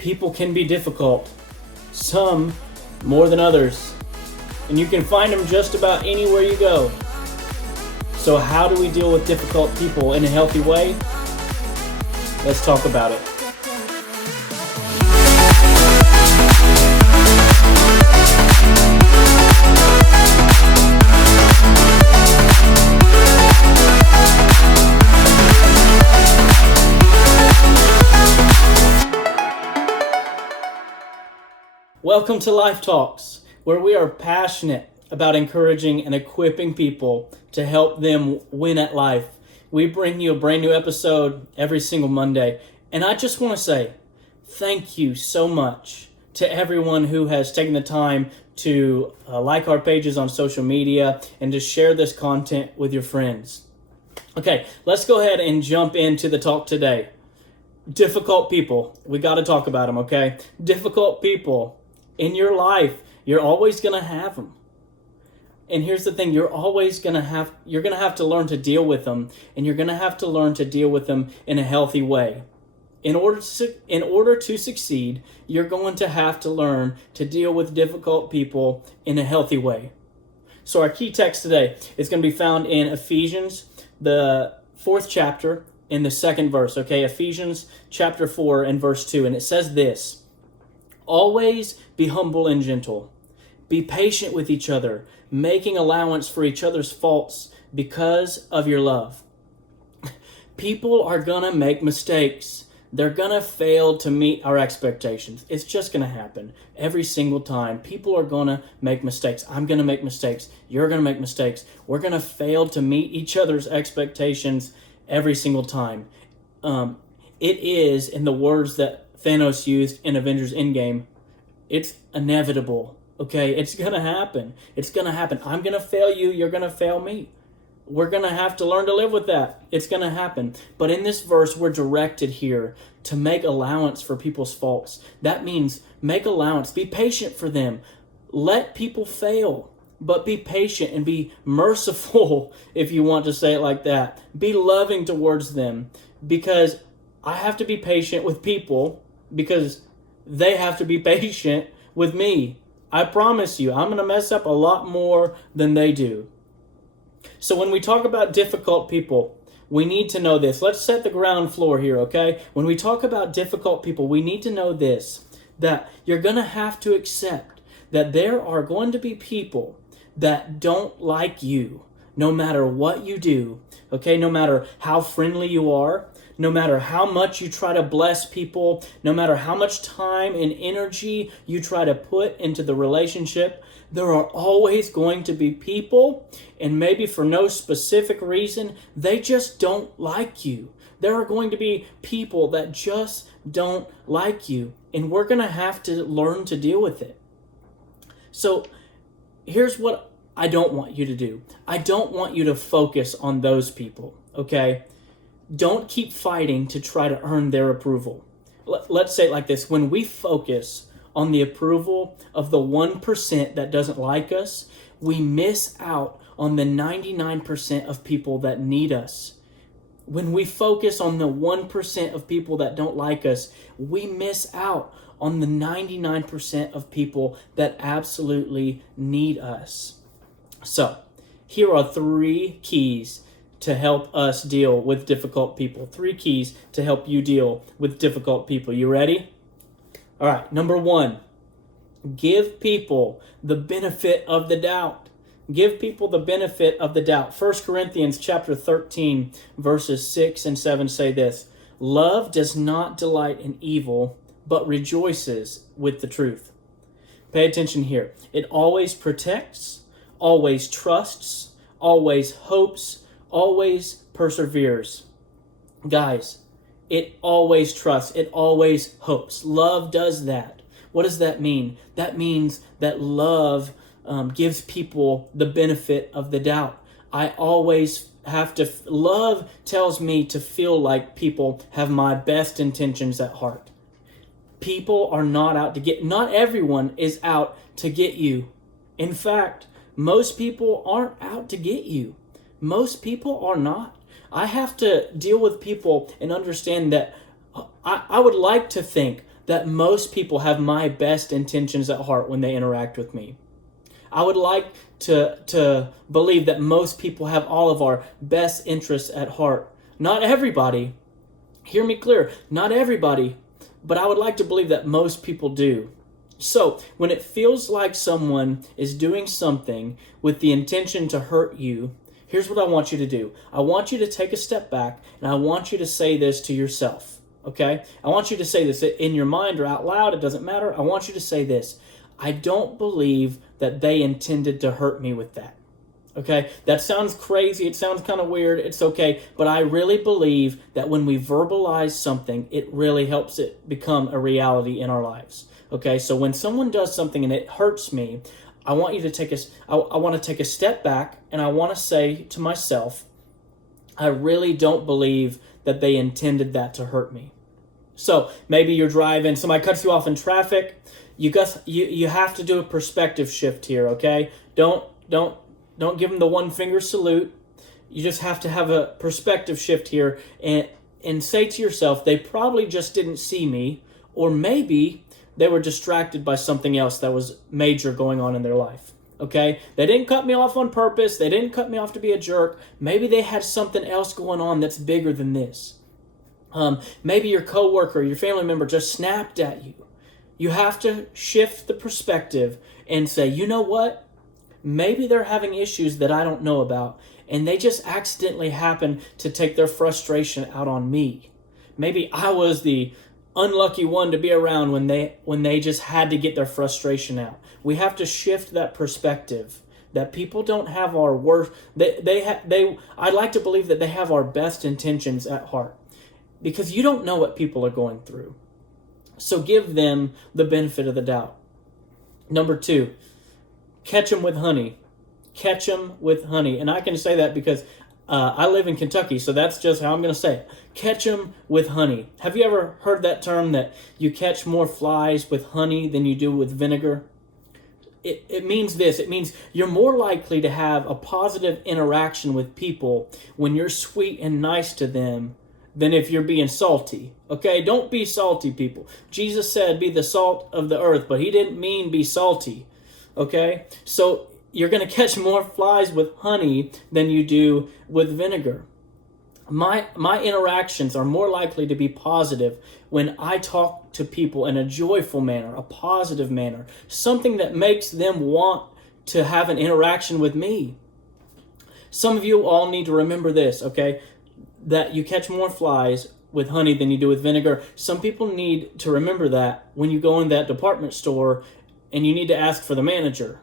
People can be difficult, some more than others, and you can find them just about anywhere you go. So how do we deal with difficult people in a healthy way? Let's talk about it. Welcome to Life Talks, where we are passionate about encouraging and equipping people to help them win at life. We bring you a brand new episode every single Monday. And I just want to say thank you so much to everyone who has taken the time to like our pages on social media and to share this content with your friends. Okay, let's go ahead and jump into the talk today. Difficult people. We got to talk about them, okay? Difficult people. In your life, you're always going to have them. And here's the thing, you're going to have to learn to deal with them, and you're going to have to learn to deal with them in a healthy way. In order to succeed, you're going to have to learn to deal with difficult people in a healthy way. So our key text today is going to be found in Ephesians, the 4th chapter, in the 2nd verse, okay? Ephesians chapter 4 and verse 2, and it says this: Always be humble and gentle. Be patient with each other, making allowance for each other's faults because of your love. People are going to make mistakes. They're going to fail to meet our expectations. It's just going to happen every single time. People are going to make mistakes. I'm going to make mistakes. You're going to make mistakes. We're going to fail to meet each other's expectations every single time. It is, in the words that Thanos used in Avengers Endgame, it's inevitable, okay? It's going to happen. It's going to happen. I'm going to fail you. You're going to fail me. We're going to have to learn to live with that. It's going to happen. But in this verse, we're directed here to make allowance for people's faults. That means make allowance. Be patient for them. Let people fail, but be patient and be merciful, if you want to say it like that. Be loving towards them, because I have to be patient with people because they have to be patient with me. I promise you, I'm going to mess up a lot more than they do. So when we talk about difficult people, we need to know this. Let's set the ground floor here, okay? When we talk about difficult people, we need to know this, that you're going to have to accept that there are going to be people that don't like you, no matter what you do, okay? No matter how friendly you are, no matter how much you try to bless people, no matter how much time and energy you try to put into the relationship, there are always going to be people, and maybe for no specific reason, they just don't like you. There are going to be people that just don't like you, and we're going to have to learn to deal with it. So here's what I don't want you to do. I don't want you to focus on those people, okay? Don't keep fighting to try to earn their approval. Let's say it like this. When we focus on the approval of the 1% that doesn't like us, we miss out on the 99% of people that need us. When we focus on the 1% of people that don't like us, we miss out on the 99% of people that absolutely need us. So, here are 3 keys to help us deal with difficult people. 3 keys to help you deal with difficult people. You ready? All right, number 1, give people the benefit of the doubt. Give people the benefit of the doubt. 1 Corinthians chapter 13, verses 6 and 7 say this: Love does not delight in evil, but rejoices with the truth. Pay attention here. It always protects, always trusts, always hopes, always perseveres. Guys, it always trusts. It always hopes. Love does that. What does that mean? That means that love gives people the benefit of the doubt. I always have to, love tells me to feel like people have my best intentions at heart. People are not out to get, not everyone is out to get you. In fact, most people aren't out to get you. Most people are not. I have to deal with people and understand that I would like to think that most people have my best intentions at heart when they interact with me. I would like to believe that most people have all of our best interests at heart. Not everybody. Hear me clear. Not everybody. But I would like to believe that most people do. So, when it feels like someone is doing something with the intention to hurt you, here's what I want you to do. I want you to take a step back, and I want you to say this to yourself. Okay? I want you to say this in your mind or out loud. It doesn't matter. I want you to say this. I don't believe that they intended to hurt me with that. Okay? That sounds crazy. It sounds kind of weird. It's okay. But I really believe that when we verbalize something, it really helps it become a reality in our lives. Okay? So when someone does something and it hurts me, I want you to take I want to take a step back, and I want to say to myself, I really don't believe that they intended that to hurt me. So maybe you're driving, somebody cuts you off in traffic. You have to do a perspective shift here, okay? Don't give them the one finger salute. You just have to have a perspective shift here and say to yourself, they probably just didn't see me, or maybe they were distracted by something else that was major going on in their life. Okay? They didn't cut me off on purpose. They didn't cut me off to be a jerk. Maybe they had something else going on that's bigger than this. Maybe your coworker, your family member just snapped at you. You have to shift the perspective and say, you know what? Maybe they're having issues that I don't know about, and they just accidentally happen to take their frustration out on me. Maybe I was the unlucky one to be around when they just had to get their frustration out. We have to shift that perspective that people don't have our worst. I'd like to believe that they have our best intentions at heart, because you don't know what people are going through. So give them the benefit of the doubt. Number 2, catch them with honey. Catch them with honey. And I can say that because I live in Kentucky, so that's just how I'm going to say it. Catch them with honey. Have you ever heard that term that you catch more flies with honey than you do with vinegar? It means this. It means you're more likely to have a positive interaction with people when you're sweet and nice to them than if you're being salty. Okay? Don't be salty, people. Jesus said be the salt of the earth, but he didn't mean be salty. Okay? So you're going to catch more flies with honey than you do with vinegar. My interactions are more likely to be positive when I talk to people in a joyful manner, a positive manner, something that makes them want to have an interaction with me. Some of you all need to remember this, okay? That you catch more flies with honey than you do with vinegar. Some people need to remember that when you go in that department store and you need to ask for the manager.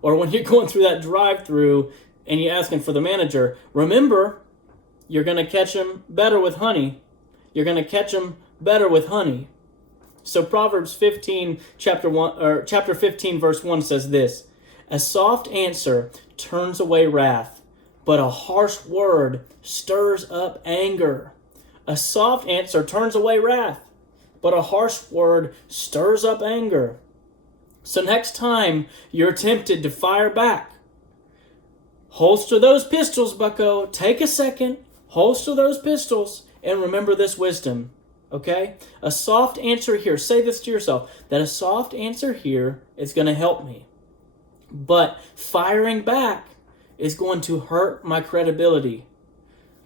Or when you're going through that drive-through and you're asking for the manager, remember, you're going to catch them better with honey. You're going to catch them better with honey. So Proverbs 15, chapter 15, verse 1 says this: a soft answer turns away wrath, but a harsh word stirs up anger. A soft answer turns away wrath, but a harsh word stirs up anger. So next time you're tempted to fire back, holster those pistols, bucko. Take a second, holster those pistols, and remember this wisdom, okay? A soft answer here, say this to yourself, that a soft answer here is going to help me. But firing back is going to hurt my credibility.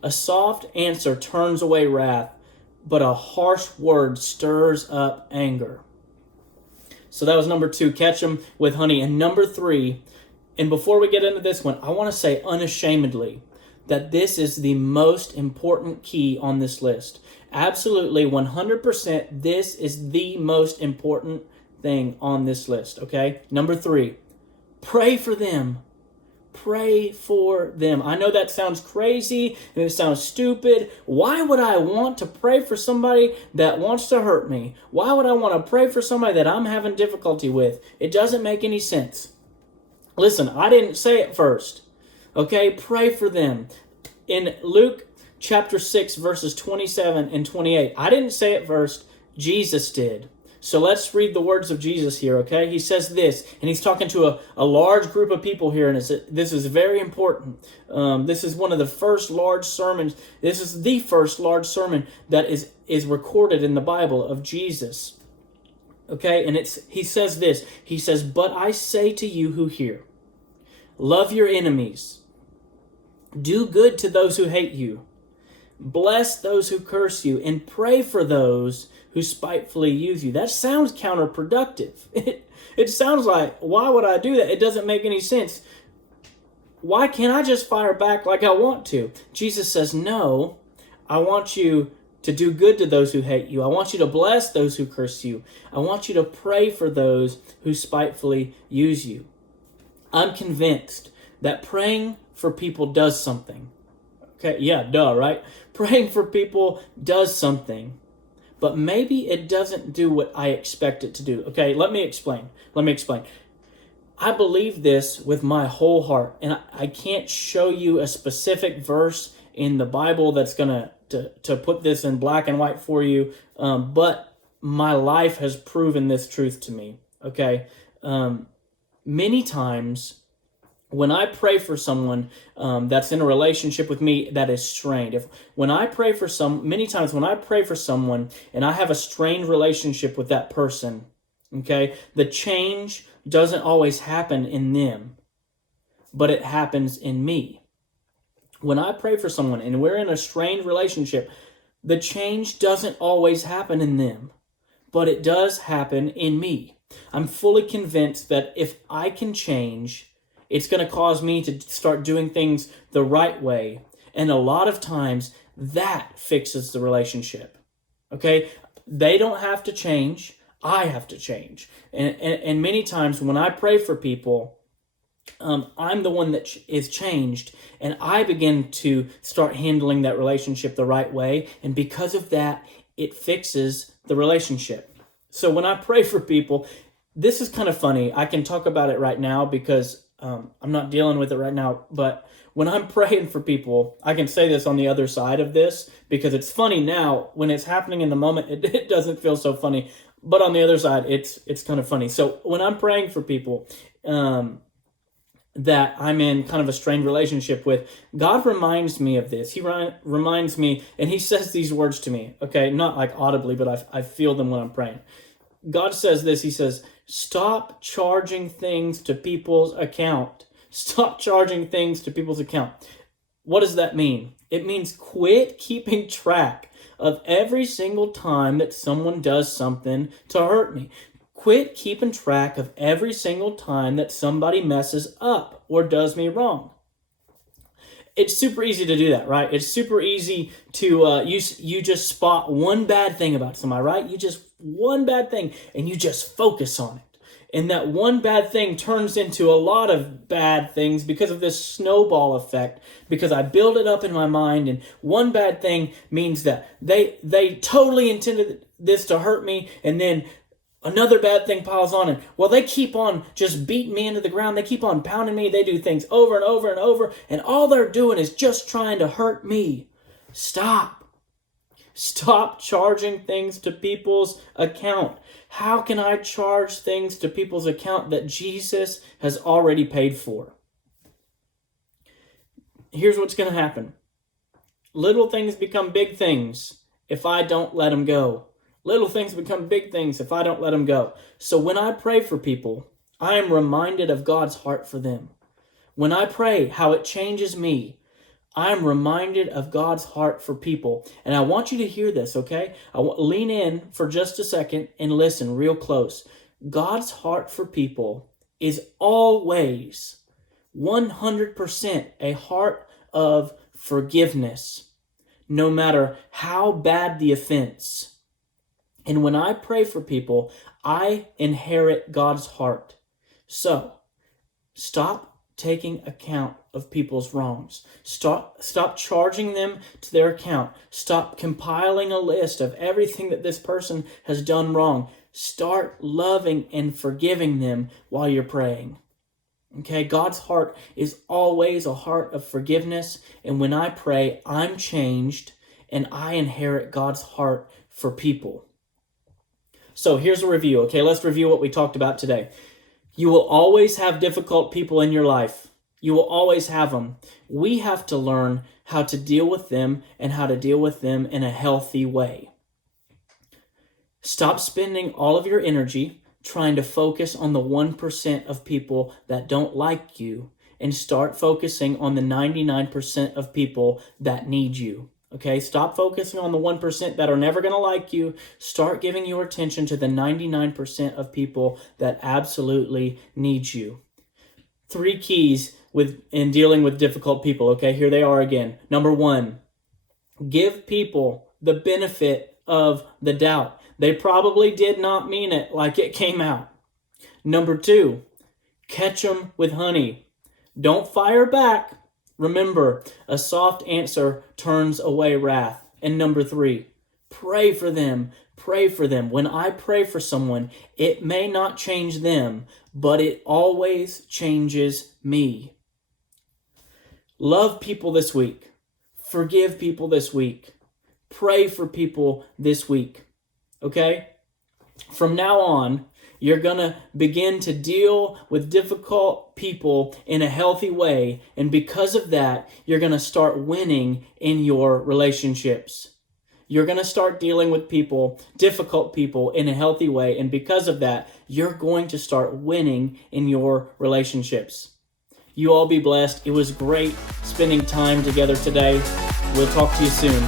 A soft answer turns away wrath, but a harsh word stirs up anger. So that was number 2, catch them with honey. And number 3, and before we get into this one, I want to say unashamedly that this is the most important key on this list. Absolutely, 100%, this is the most important thing on this list, okay? Number 3, pray for them. Pray for them. I know that sounds crazy and it sounds stupid. Why would I want to pray for somebody that wants to hurt me? Why would I want to pray for somebody that I'm having difficulty with? It doesn't make any sense. Listen, I didn't say it first. Okay, pray for them. In Luke chapter 6, verses 27 and 28, I didn't say it first. Jesus did. So let's read the words of Jesus here, okay? He says this, and he's talking to a large group of people here, and this is very important. This is one of the first large sermons. This is the first large sermon that is recorded in the Bible of Jesus. Okay, and he says this. He says, "But I say to you who hear, love your enemies, do good to those who hate you, bless those who curse you, and pray for those who spitefully use you." That sounds counterproductive. It sounds like, why would I do that? It doesn't make any sense. Why can't I just fire back like I want to? Jesus says, no, I want you to do good to those who hate you. I want you to bless those who curse you. I want you to pray for those who spitefully use you. I'm convinced that praying for people does something. Okay, yeah, duh, right? Praying for people does something, but maybe it doesn't do what I expect it to do. Okay, let me explain. I believe this with my whole heart, and I can't show you a specific verse in the Bible that's going to put this in black and white for you, but my life has proven this truth to me, okay? Many times when I pray for someone that's in a relationship with me that is strained, many times when I pray for someone and I have a strained relationship with that person, okay, the change doesn't always happen in them, but it happens in me. When I pray for someone and we're in a strained relationship, the change doesn't always happen in them, but it does happen in me. I'm fully convinced that if I can change, it's going to cause me to start doing things the right way. And a lot of times that fixes the relationship. Okay? They don't have to change. I have to change. And many times when I pray for people, I'm the one that is changed, and I begin to start handling that relationship the right way. And because of that, it fixes the relationship. So when I pray for people, this is kind of funny. I can talk about it right now because I'm not dealing with it right now. But when I'm praying for people, I can say this on the other side of this because it's funny now. When it's happening in the moment, it doesn't feel so funny. But on the other side, it's kind of funny. So when I'm praying for people, that I'm in kind of a strained relationship with, God reminds me of this. He reminds me, and he says these words to me, okay? Not like audibly, but I feel them when I'm praying. God says this, he says, stop charging things to people's account. Stop charging things to people's account. What does that mean? It means quit keeping track of every single time that someone does something to hurt me. Quit keeping track of every single time that somebody messes up or does me wrong. It's super easy to do that, right? It's super easy to, you just spot one bad thing about somebody, right? One bad thing, and you just focus on it. And that one bad thing turns into a lot of bad things because of this snowball effect, because I build it up in my mind, and one bad thing means that they totally intended this to hurt me, and then another bad thing piles on, and well, they keep on just beating me into the ground. They keep on pounding me. They do things over and over and over, and all they're doing is just trying to hurt me. Stop. Stop charging things to people's account. How can I charge things to people's account that Jesus has already paid for? Here's what's going to happen. Little things become big things if I don't let them go. Little things become big things if I don't let them go. So when I pray for people, I am reminded of God's heart for them. When I pray how it changes me, I am reminded of God's heart for people. And I want you to hear this, okay? Lean in for just a second and listen real close. God's heart for people is always 100% a heart of forgiveness, no matter how bad the offense. And when I pray for people, I inherit God's heart. So, stop taking account of people's wrongs. Stop charging them to their account. Stop compiling a list of everything that this person has done wrong. Start loving and forgiving them while you're praying. Okay, God's heart is always a heart of forgiveness. And when I pray, I'm changed and I inherit God's heart for people. So here's a review, okay? Let's review what we talked about today. You will always have difficult people in your life. You will always have them. We have to learn how to deal with them and how to deal with them in a healthy way. Stop spending all of your energy trying to focus on the 1% of people that don't like you and start focusing on the 99% of people that need you. Okay, stop focusing on the 1% that are never going to like you. Start giving your attention to the 99% of people that absolutely need you. 3 keys in dealing with difficult people. Okay, here they are again. Number 1, give people the benefit of the doubt. They probably did not mean it like it came out. Number 2, catch them with honey. Don't fire back. Remember, a soft answer turns away wrath. And number 3, pray for them. Pray for them. When I pray for someone, it may not change them, but it always changes me. Love people this week. Forgive people this week. Pray for people this week. Okay? From now on, you're going to begin to deal with difficult people in a healthy way. And because of that, you're going to start winning in your relationships. You're going to start dealing with people, difficult people, in a healthy way. And because of that, you're going to start winning in your relationships. You all be blessed. It was great spending time together today. We'll talk to you soon.